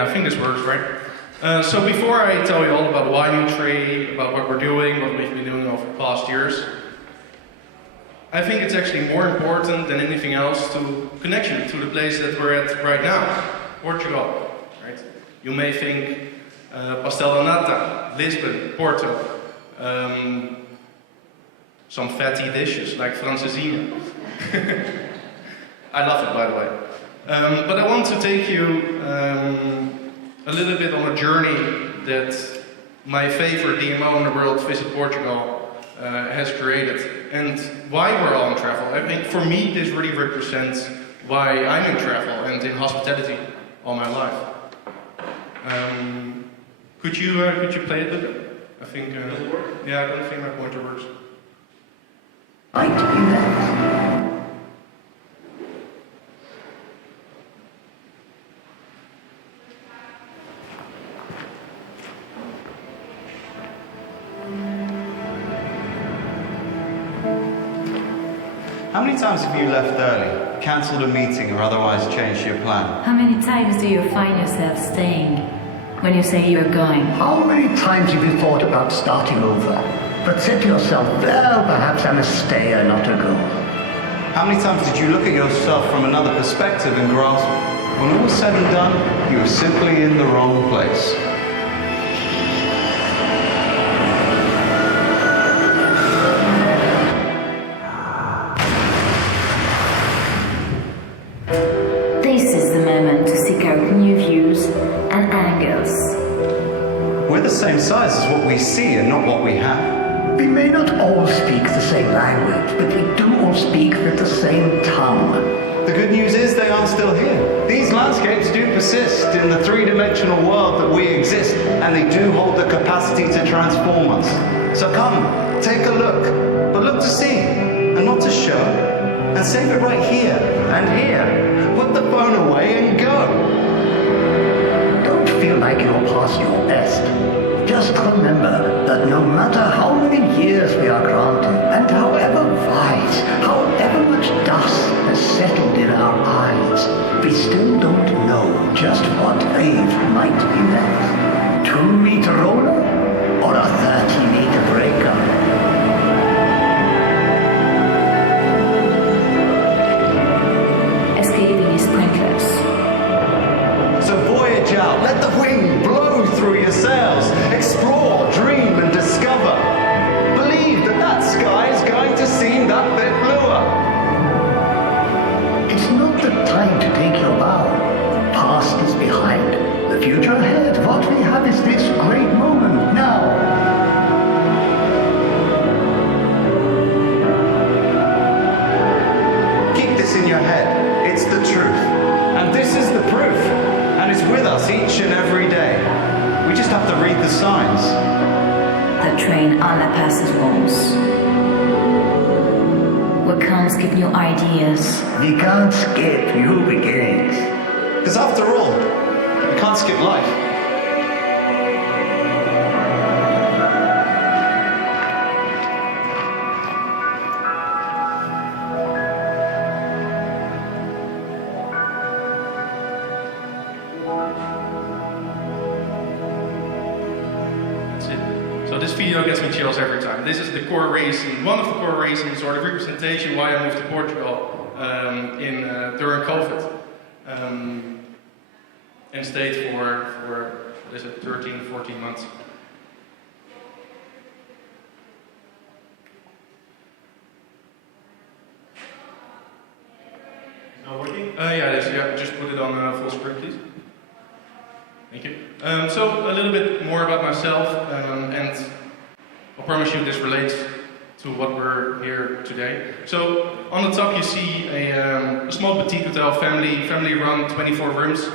yeah, I think this works, right? So before I tell you all about Win.so, about what we're doing, what we've been doing over the past years, I think it's actually more important than anything else to connect you to the place that we're at right now, Portugal, right? You may think pastel de nata, Lisbon, Porto, some fatty dishes like francesinha. I love it, by the way. But I want to take you a little bit on a journey that my favorite DMO in the world, Visit Portugal, has created. And why we're all in travel. I think for me this really represents why I'm in travel and in hospitality all my life. Could you play it a little bit? I think, yeah, I don't think my pointer works. Might be that. How many times have you left early, cancelled a meeting, or otherwise changed your plan? How many times do you find yourself staying when you say you're going? How many times have you thought about starting over, but said to yourself, well, perhaps I'm a stayer, not a goer? How many times did you look at yourself from another perspective and grasp, when all was said and done, you were simply in the wrong place? This is the moment to seek out new views and angles. We're the same size as what we see and not what we have. We may not all speak the same language, but we do all speak with the same tongue. The good news is they are still here. These landscapes do persist in the three-dimensional world that we exist, and they do hold the capacity to transform us. So come, take a look, but look to see, and not to show, and save it right here and here. Put the phone away and go. Don't feel like you're past your best. Just remember that no matter how many years we are granted, and however wise, however much dust has settled in our eyes, we still don't know just what wave might be next. 2-meter roller or a 30-meter breaker? Escaping is pointless. So voyage out, let the wind blow through your sails, explore, dream and discover. Believe that that sky is going to seem that bit bluer. It's not the time to take your bow. Past is behind, the future ahead. What we have is this great moment now. Keep this in your head. It's the truth. And this is the proof. And it's with us each and every day. We just have to read the signs. The train only passes once. We can't skip new ideas. We can't skip new beginnings. Because after all, we can't skip life. So this video gets me chills every time. This is the core reason, one of the core reasons, or the representation why I moved to Portugal during COVID, and stayed for what is it, 13, 14 months. Not working? Yeah, it is. Yeah, just put it on full screen, please. Thank you. So a little bit more about myself, and I promise you this relates to what we're here today. So on the top you see a small boutique hotel, family run, 24 rooms.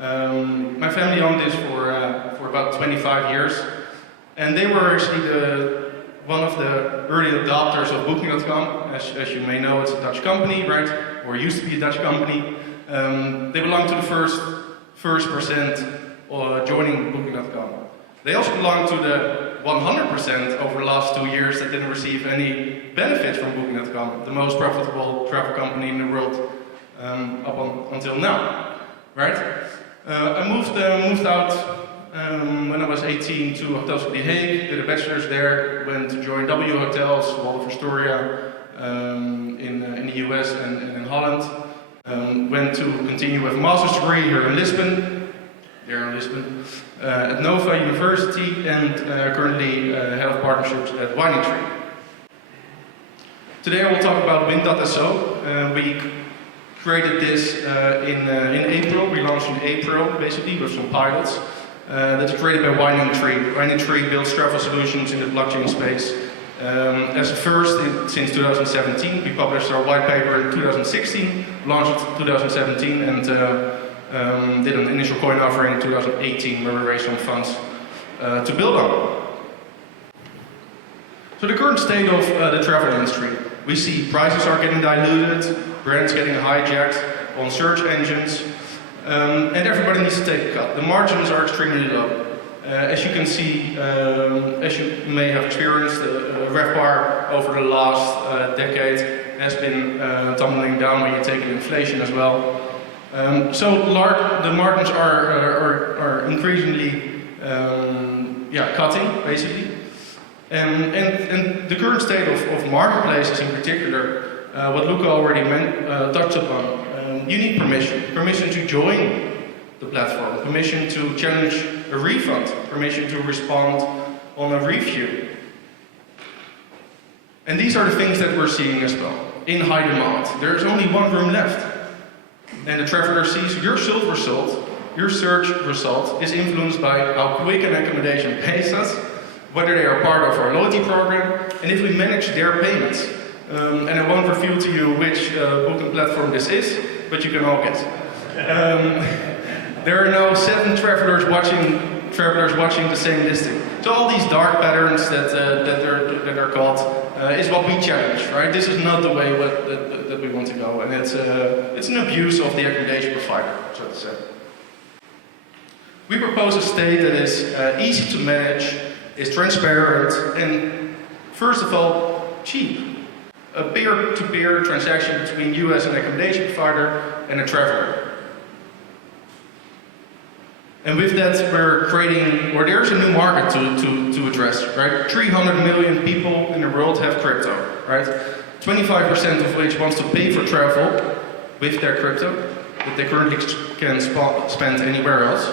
My family owned this for about 25 years, and they were actually one of the early adopters of Booking.com. As you may know, it's a Dutch company, right? Or used to be a Dutch company. They belong to the first percent joining Booking.com. They also belong to the 100% over the last 2 years that didn't receive any benefits from Booking.com, the most profitable travel company in the world until now, right? I moved out when I was 18 to Hotels of The Hague, did a bachelor's there, went to join W Hotels, Waldorf Astoria, in the US and in Holland. Went to continue with a master's degree here in Lisbon, at Nova University, and currently head of partnerships at Win.so. Today I will talk about Win.so. We created this in April. We launched in April, basically, with some pilots. That's created by Win.so. Win.so builds travel solutions in the blockchain space. As a first since 2017, we published our white paper in 2016, launched it in 2017, and did an initial coin offering in 2018 where we raised some funds to build on. So the current state of the travel industry. We see prices are getting diluted, brands getting hijacked on search engines, and everybody needs to take a cut. The margins are extremely low. As you can see, as you may have experienced, RevPAR over the last decade has been tumbling down when you take in inflation as well. So the margins are increasingly cutting, basically. And the current state of marketplaces in particular, what Luca already touched upon, you need permission to join the platform, permission to challenge a refund, permission to respond on a review. And these are the things that we're seeing as well, in high demand. There's only one room left. And the traveler sees your search result is influenced by how quick an accommodation pays us, whether they are part of our loyalty program, and if we manage their payments. And I won't reveal to you which booking platform this is, but you can all guess. There are now 7 travelers watching the same listing. So all these dark patterns that are called is what we challenge, right? This is not the way that we want to go, and it's an abuse of the accommodation provider, so to say. We propose a state that is easy to manage, is transparent, and first of all, cheap. A peer-to-peer transaction between you as an accommodation provider and a traveler. And with that, we're creating, or there's a new market to address, right? 300 million people in the world have crypto, right? 25% of which wants to pay for travel with their crypto that they currently can spend anywhere else.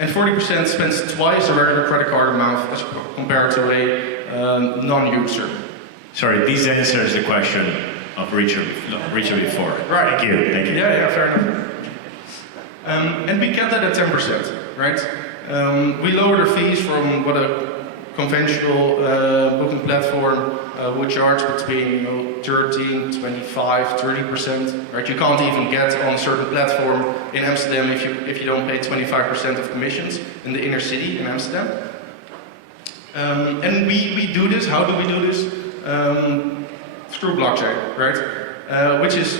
And 40% spends twice the regular credit card amount as compared to a non-user. Sorry, this answers the question of Richard before. Right. Thank you. Yeah, fair enough. And we kept that at 10%, right? We lowered the fees from what a conventional booking platform would charge between 13, 25, 30%, right? You can't even get on a certain platform in Amsterdam if you don't pay 25% of commissions in the inner city in Amsterdam. And we do this. How do we do this? Through blockchain, right? Which is,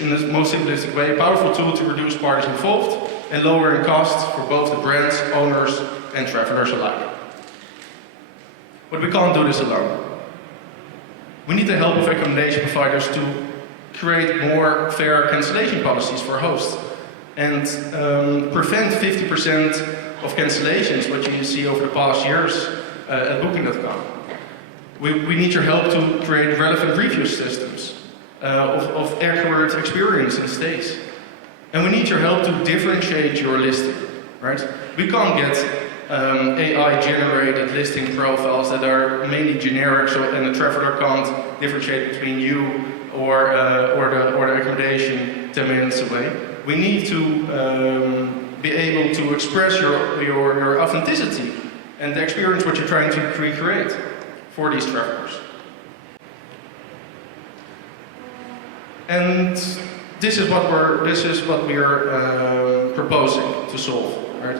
in the most simplistic way, a powerful tool to reduce parties involved and lowering costs for both the brands, owners, and travelers alike. But we can't do this alone. We need the help of accommodation providers to create more fair cancellation policies for hosts and prevent 50% of cancellations, what you see over the past years at Booking.com. We need your help to create relevant review systems of accurate experience and stays. And we need your help to differentiate your listing, right? We can't get AI-generated listing profiles that are mainly generic, and the traveler can't differentiate between you or the accommodation 10 minutes away. We need to be able to express your authenticity and the experience what you're trying to recreate for these travelers. And this is what we're proposing to solve, right?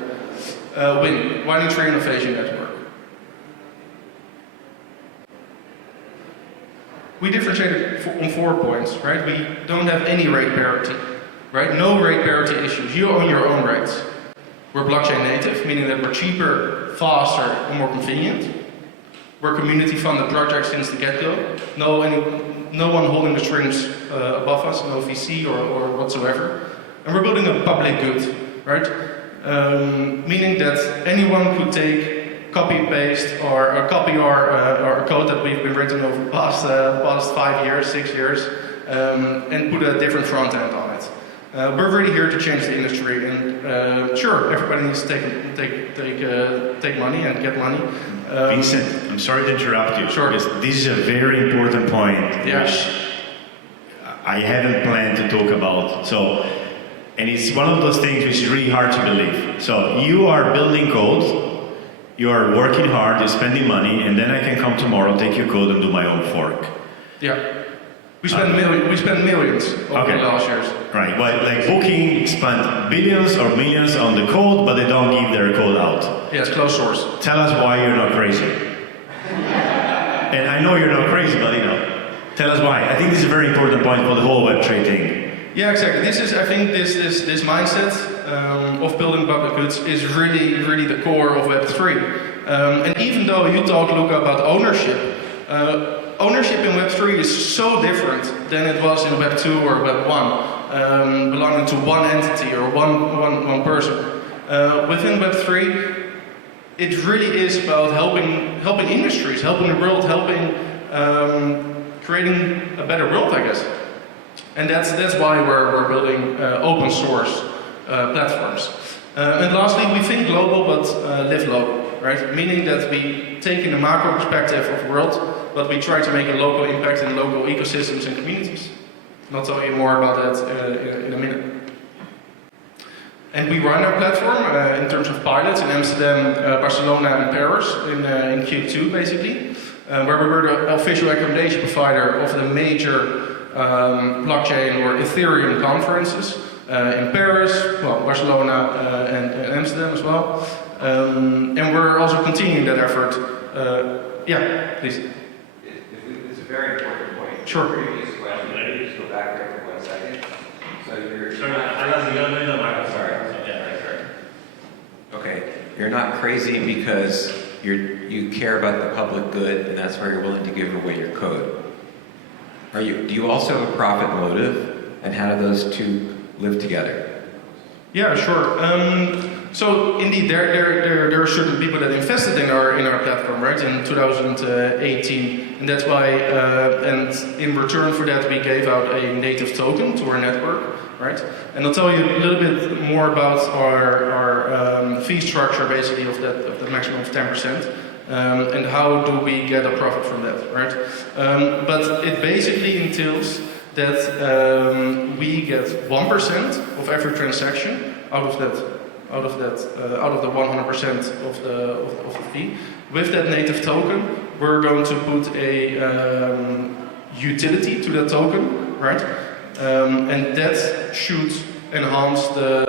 Win.so Innovation Network. We differentiate on 4 points, right? We don't have any rate parity, right? No rate parity issues. You own your own rates. We're blockchain native, meaning that we're cheaper, faster, and more convenient. We're community-funded projects since the get-go. No one holding the strings above us, no VC or whatsoever. And we're building a public good, right? meaning that anyone could take, copy paste, or copy our code that we've been written over the past 5 years, 6 years, and put a different front end on it. We're really here to change the industry, and sure, everybody needs to take money and get money. Vincent, I'm sorry to interrupt you. Sure. Because this is a very important point, Yeah. which I haven't planned to talk about. So, and it's one of those things which is really hard to believe. So you are building code, you are working hard, you're spending money, and then I can come tomorrow, take your code, and do my own fork. Yeah. We spent millions over the last years. Right, but like Booking spent billions or millions on the code, but they don't give their code out. Yeah, it's closed source. Tell us why you're not crazy. And I know you're not crazy, but tell us why. I think this is a very important point for the whole Web3 thing. Yeah, exactly. I think this mindset of building public goods is really the core of Web3. And even though you talk, Luca, about ownership, ownership in Web3 is so different than it was in Web 2 or Web 1, belonging to one entity or one person. Within Web 3, it really is about helping industries, helping the world, helping creating a better world, I guess. And that's why we're building open source platforms. And lastly, we think global but live local, right? Meaning that we take in a macro perspective of the world, but we try to make a local impact in local ecosystems and communities. I'll tell you more about that in a minute. And we run our platform in terms of pilots in Amsterdam, Barcelona and Paris in Q2 basically, where we were the official accommodation provider of the major blockchain or Ethereum conferences in Paris, Barcelona and Amsterdam as well. And we're also continuing that effort. Yeah, please. It's a very important point. Sure. Previous question. Let me just go back there for 1 second. So you're Sorry. okay. You're not crazy because you care about the public good, and that's why you're willing to give away your code. Do you also have a profit motive, and how do those two live together? Yeah, sure. So indeed, there are certain people that invested in our platform, right, in 2018, and that's why. And in return for that, we gave out a native token to our network, right? And I'll tell you a little bit more about our fee structure, basically, of the maximum of 10%. And how do we get a profit from that, right? But it basically entails that we get 1% of every transaction out of the 100% of the fee. With that native token, we're going to put a utility to that token, right? And that should enhance the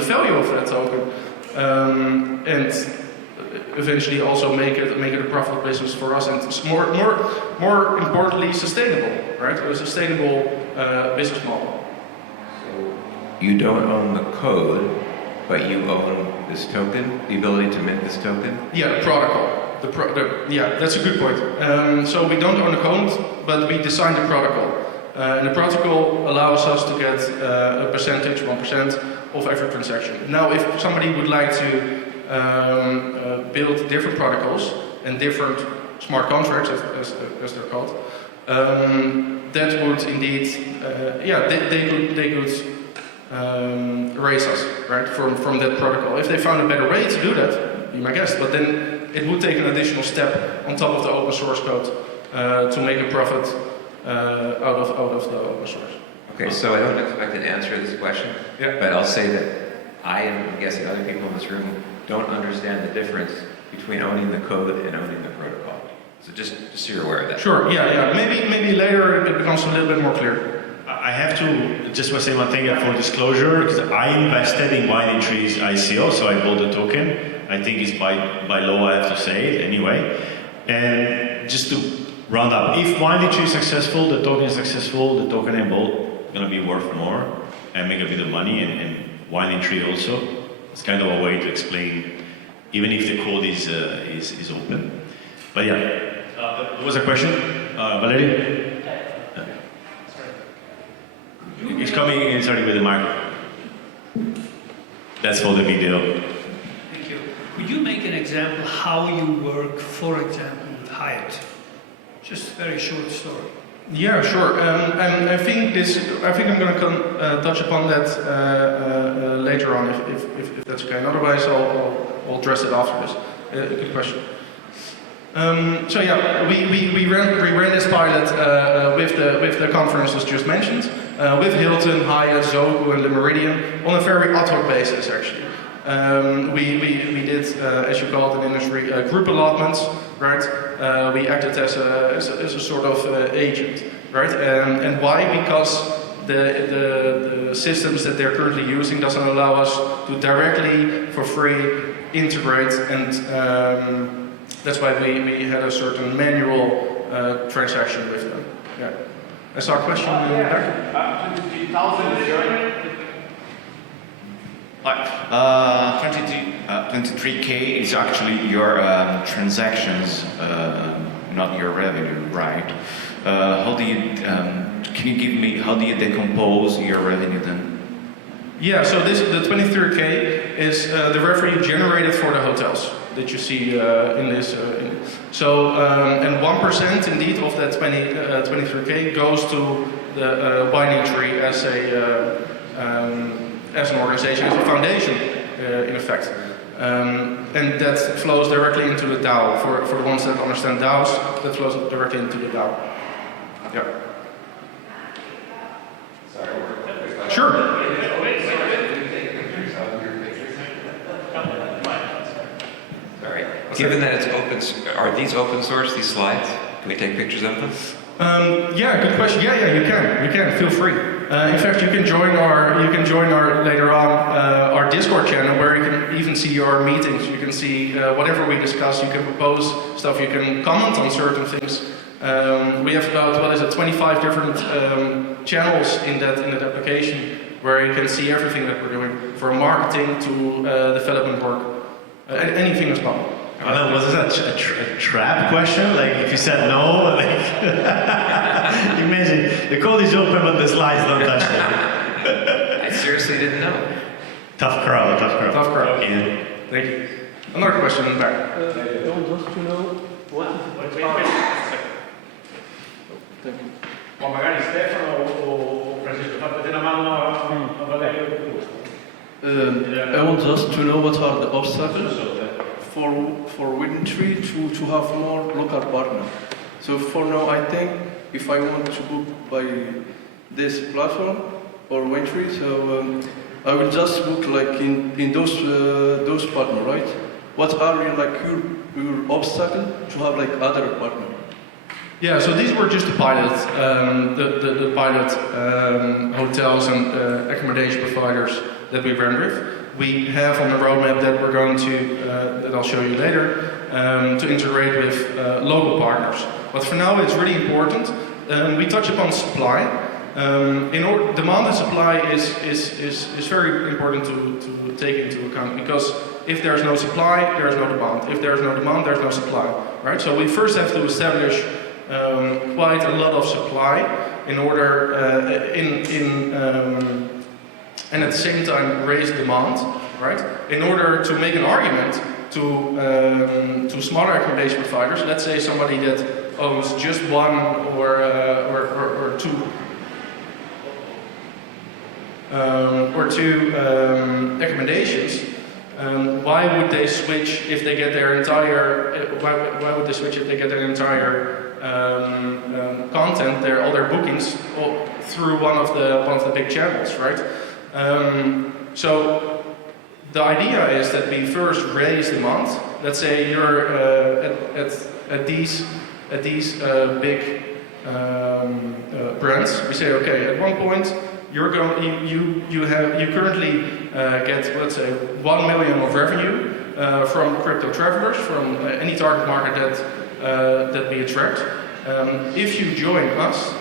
value of that token. And eventually also make it a profitable business for us, and it's more importantly sustainable, right? A sustainable business model. So you don't own the code, but you own this token, the ability to mint this token? Yeah, the protocol. Yeah, that's a good point. So we don't own the code, but we designed the protocol. And the protocol allows us to get a percentage, 1%, of every transaction. Now, if somebody would like to build different protocols and different smart contracts, as they're called, that would indeed, they could erase us, right, from that protocol. If they found a better way to do that, be my guest, but then it would take an additional step on top of the open source code to make a profit out of the open source. Okay, so I don't expect an answer to this question, but I'll say that I, and I'm guessing other people in this room, don't understand the difference between owning the code and owning the protocol. So just so you're aware of that. Sure, yeah. Maybe later it becomes a little bit more clear. I have to just say one thing for disclosure, because I invested in Win.so's ICO, so I bought the token. I think it's by law, I have to say it anyway. And just to round up, if Win.so is successful, the token is successful, the token I bought going to be worth more and make a bit of money, and Win.so also. It's kind of a way to explain, even if the code is open. But yeah, there was a question, Valeria? He's coming in, starting with the mic. That's for the video. Thank you. Could you make an example how you work, for example, with Hyatt? Just a very short story. Yeah, sure. And I think I'm going to touch upon that later on, if that's okay. And otherwise, I'll address it after this. Good question. So yeah, we ran this pilot with the conferences just mentioned, with Hilton, Hyatt, Zogu, and Le Méridien on a very ad hoc basis actually. We did, as you call it in industry, group allotments, right? We acted as a sort of agent, right? And why? Because the systems that they're currently using doesn't allow us to directly, for free, integrate, and that's why we had a certain manual transaction with them. Yeah. I saw a question in the back. 23K is actually your transactions, not your revenue, right? How do you, can you give me, how do you decompose your revenue then? Yeah, so the 23K is the revenue generated for the hotels that you see in this. And 1% indeed of that 23K goes to the Wine Tree as an organization, as a foundation, in effect. And that flows directly into the DAO. For the ones that understand DAOs, that flows directly into the DAO. Yeah. Sorry. Sure. Given that it's open, are these open source, these slides? Can we take pictures of them? Yeah, good question. Yeah, you can. Feel free. In fact, you can join our later on our Discord channel where you can even see our meetings. You can see whatever we discuss. You can propose stuff. You can comment on certain things. We have about 25 different channels in that application where you can see everything that we're doing, from marketing to development work. Anything is possible. Was this a trap question? Like, if you said no, like, imagine, the code is open, but the slides don't touch them. I seriously didn't know. Tough crowd. Yeah. Thank you. Another question in the back. I want just to know what is Thank you. Ma magari Stefano o Francesco, fate una mano a Valerio. I want just to know what are the obstacles for Win.so to have more local partners. So for now, I think if I want to book by this platform or Win.so, so I will just book like in those partners, right? What are your obstacles to have like other partners? Yeah, so these were just the pilots, the pilot hotels and accommodation providers that we ran with. We have on the roadmap that we're going to, that I'll show you later, to integrate with local partners. But for now, it's really important. We touch upon supply. Demand and supply is very important to take into account, because if there's no supply, there's no demand. If there's no demand, there's no supply. Right? So we first have to establish quite a lot of supply in order and at the same time raise demand, right? In order to make an argument to smaller accommodation providers. Let's say somebody that owns just one or two accommodations. Why would they switch if they get their entire? Why would they switch if they get their entire content, all their bookings, through one of the big channels, right? So the idea is that we first raise demand. Let's say you're at these big brands. We say, okay, at one point you currently get, let's say, 1 million of revenue from crypto travelers, from any target market that we attract. If you join us,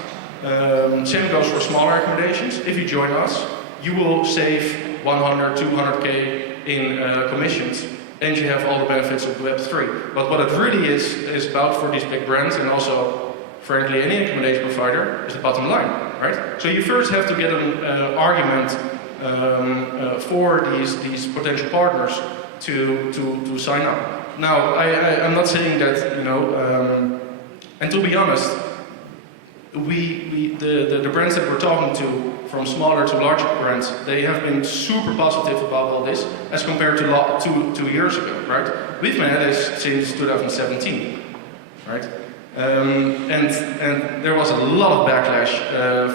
same goes for smaller accommodations. If you join us, you will save 100, 200k in commissions, and you have all the benefits of Web3. But what it really is about for these big brands, and also, frankly, any accommodation provider, is the bottom line, right? So you first have to get an argument for these potential partners to sign up. Now, I'm not saying that, you know, and to be honest, the brands that we're talking to, from smaller to larger brands, they have been super positive about all this as compared to 2 years ago, right? We've been at this since 2017, right? And there was a lot of backlash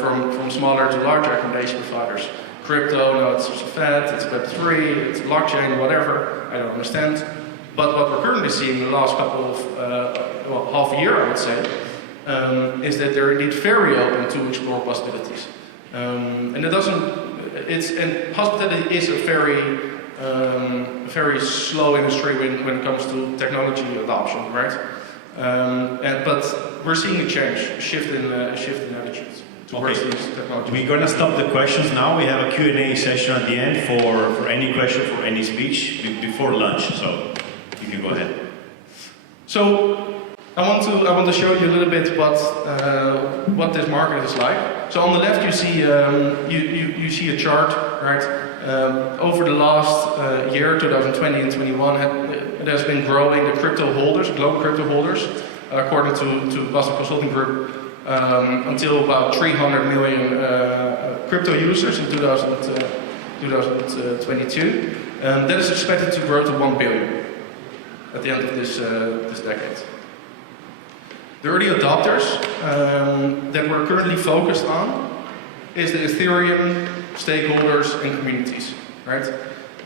from smaller to larger accommodation providers. Crypto, no, it's fat, it's Web3, it's blockchain, whatever, I don't understand. But what we're currently seeing in the last couple of, well, half a year, I would say, is that they're indeed very open to explore possibilities. And it doesn't, and hospitality is a very slow industry when it comes to technology adoption, right? But we're seeing a change, a shift in attitudes towards these technologies. We're going to stop the questions now. We have a Q&A session at the end for any question, for any speech before lunch. So you can go ahead. So I want to show you a little bit what this market is like. So on the left you see you see a chart, right? Over the last year, 2020 and 21, it has been growing. The crypto holders, global crypto holders, according to Boston Consulting Group, until about 300 million crypto users in 2022. That is expected to grow to 1 billion at the end of this decade. The early adopters that we're currently focused on is the Ethereum stakeholders and communities, right?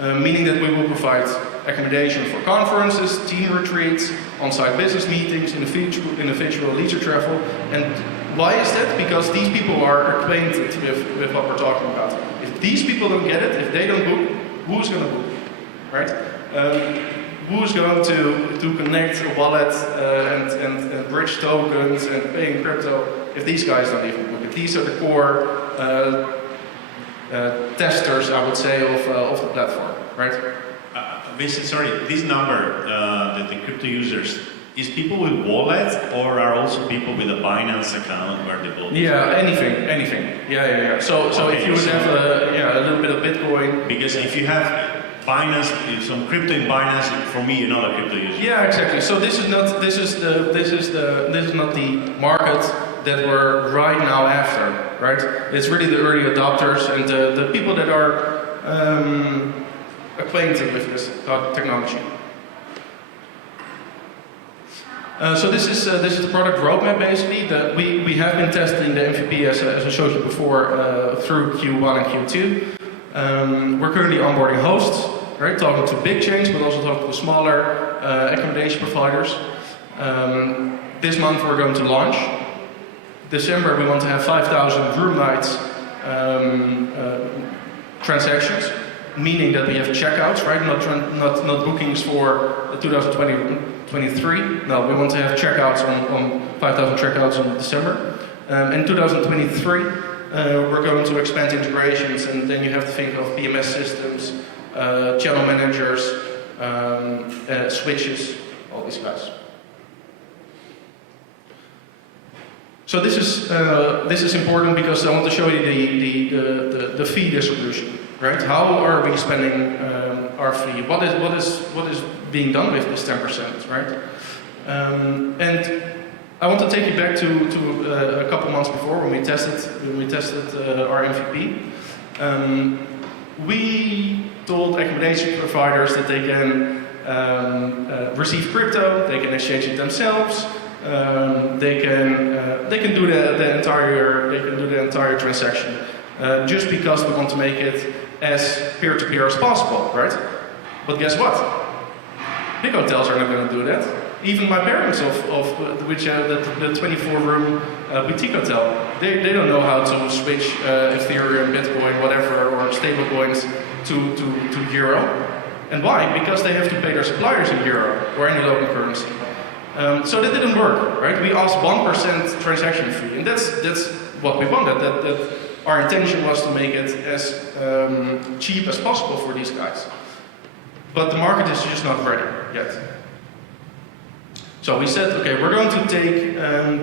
Meaning that we will provide accommodation for conferences, team retreats, on-site business meetings, individual leisure travel. And why is that? Because these people are acquainted with what we're talking about. If these people don't get it, if they don't book, who's going to book, right? Who's going to connect a wallet and bridge tokens and pay in crypto if these guys don't even book it? These are the core testers, I would say, of the platform, right? Vincent, sorry, this number, the crypto users, is people with wallets or are also people with a Binance account where they bought? Yeah, anything. Yeah. So okay, if you would have a little bit of Bitcoin. Because if you have Binance, some crypto in Binance, for me, you're not a crypto user. Yeah, exactly. So this is not the market that we're right now after, right? It's really the early adopters and the people that are acquainted with this technology. So this is the product roadmap basically. We have been testing the MVP as I showed you before through Q1 and Q2. We're currently onboarding hosts, right? Talking to big chains, but also talking to smaller accommodation providers. This month we're going to launch. December we want to have 5,000 room nights transactions, meaning that we have checkouts, right? Not bookings for 2023. No, we want to have checkouts on 5,000 checkouts in December. In 2023. We're going to expand integrations, and then you have to think of PMS systems, channel managers, switches, all these guys. So this is important because I want to show you the fee distribution, right? How are we spending our fee? What is being done with this 10%, right? And I want to take you back to a couple months before when we tested our MVP. We told accommodation providers that they can receive crypto, they can exchange it themselves, they can do the entire transaction, just because we want to make it as peer-to-peer as possible, right? But guess what? Big hotels are not going to do that. Even my parents, which have the 24-room boutique hotel, they don't know how to switch Ethereum, Bitcoin, whatever, or stable coins to euro. And why? Because they have to pay their suppliers in euro or any local currency. So that didn't work, right? We asked 1% transaction fee, and that's what we wanted. That our intention was to make it as cheap as possible for these guys. But the market is just not ready yet. So we said, okay, we're going to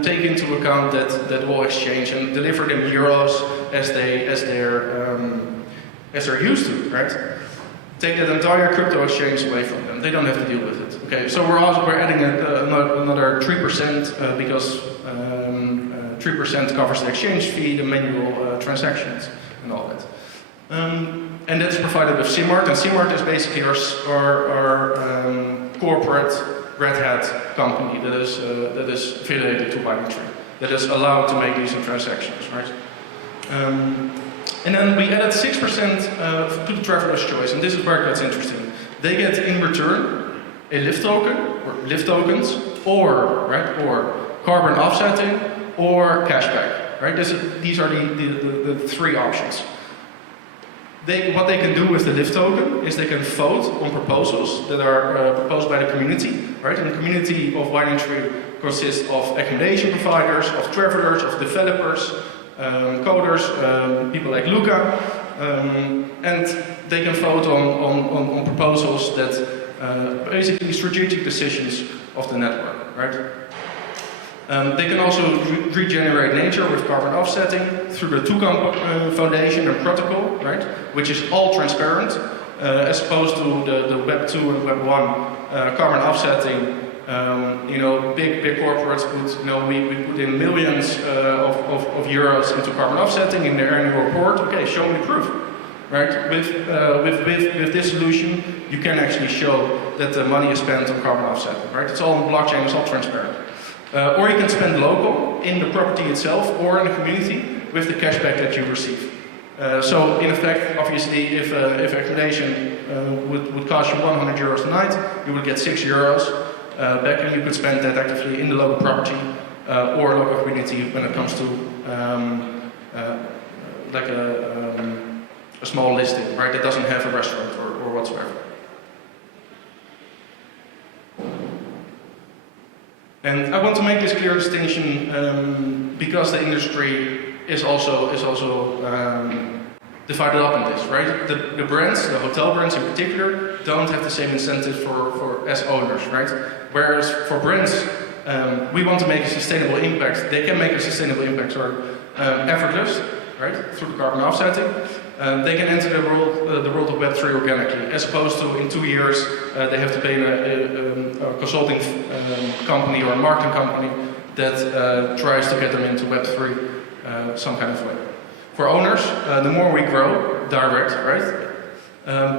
take into account that whole exchange and deliver them euros as their as they're used to, right? Take that entire crypto exchange away from them. They don't have to deal with it. Okay, so we're adding another 3% because 3% covers the exchange fee, the manual transactions, and all that. And that's provided with CMART, and CMART is basically our corporate Red Hat company that is affiliated to Binance, that is allowed to make these transactions, right? And then we added 6% to the traveler's choice, and this is where it gets interesting. They get in return a lift token, or lift tokens, or carbon offsetting, or cashback, right? These are the three options. What they can do with the lift token is they can vote on proposals that are proposed by the community, right? And the community of Wine&Tree consists of accommodation providers, of travelers, of developers, coders, people like Luca, and they can vote on proposals that basically strategic decisions of the network, right? They can also regenerate nature with carbon offsetting through the Toucan Foundation and protocol, right? Which is all transparent, as opposed to the Web 2 and Web 1 carbon offsetting. Big corporates put, we put in millions of euros into carbon offsetting in their annual report. Okay, show me proof, right? With this solution, you can actually show that the money is spent on carbon offsetting, right? It's all on blockchain, it's all transparent. Or you can spend local in the property itself or in the community with the cashback that you receive. So in effect, obviously, if accommodation would cost you 100 euros a night, you would get 6 euros back, and you could spend that actively in the local property or local community when it comes to like a small listing, right? That doesn't have a restaurant or whatsoever. And I want to make this clear distinction because the industry is also divided up in this, right? The brands, the hotel brands in particular, don't have the same incentive for as owners, right? Whereas for brands, we want to make a sustainable impact. They can make a sustainable impact effortless, right? Through the carbon offsetting. They can enter the world of Web3 organically, as opposed to in 2 years they have to pay a consulting company or a marketing company that tries to get them into Web3 some kind of way. For owners, the more we grow direct, right,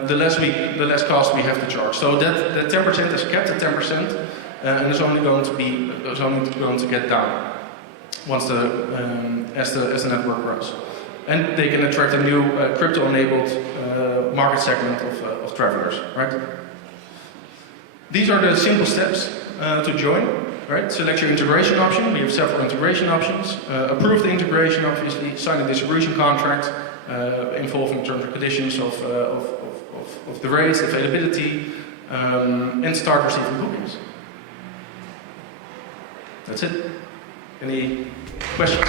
the less cost we have to charge. So that 10% is kept at 10%, and is only going to get down once as the network grows. And they can attract a new crypto-enabled market segment of travelers, right? These are the simple steps to join, right? Select your integration option. We have several integration options. Approve the integration, obviously. Sign a distribution contract involving terms and conditions of the rates, availability, and start receiving bookings. That's it. Any questions?